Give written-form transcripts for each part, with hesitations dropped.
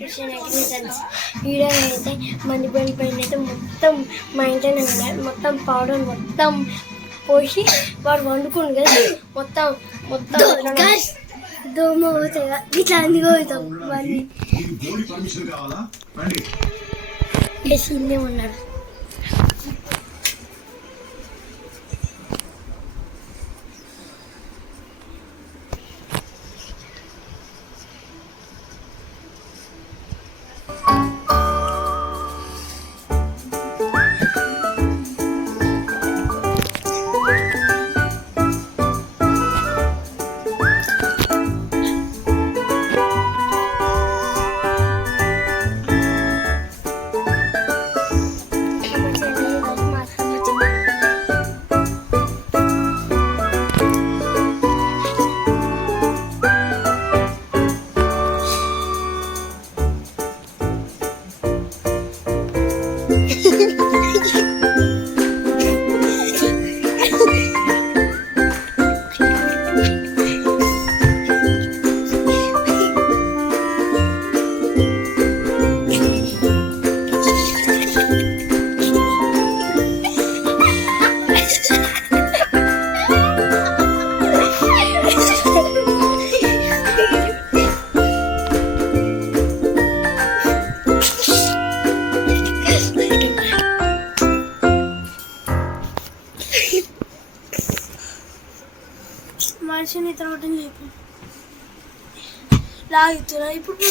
Krishna video అయితే మంది పైన అయితే మొత్తం మా ఇంట్లోనే ఉన్నాడు. మొత్తం పౌడర్ మొత్తం పోసి వాడు వండుకుండు కదా మొత్తం దోమ పోతాయి ఇట్లా అన్ని పోతాం మళ్ళీ ఇన్నే ఉన్నాడు. మనిషిని తర్వాత చెప్పు లాగుతున్నా ఇప్పుడు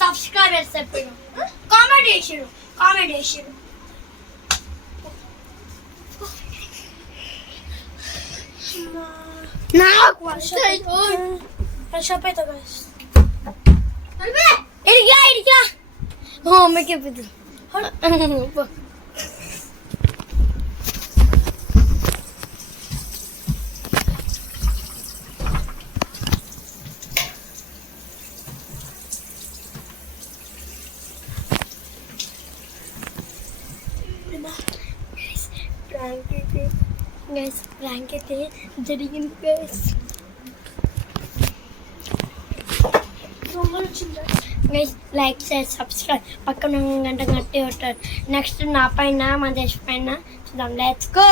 సబ్స్క్రైబర్స్ చెప్పాను కామెంట్ చేసాడు నాకు వర్షం అవుతా ఇడిగా ఓ అమ్మకి చెప్పింది ప్రాంక్ అయితే జరిగింది గైస్. లైక్ షేర్ సబ్స్క్రైబ్ పక్కన గంట కట్టి ఉంటారు. నెక్స్ట్ నా పైన మా దేశ పైన చూద్దాం. Let's go.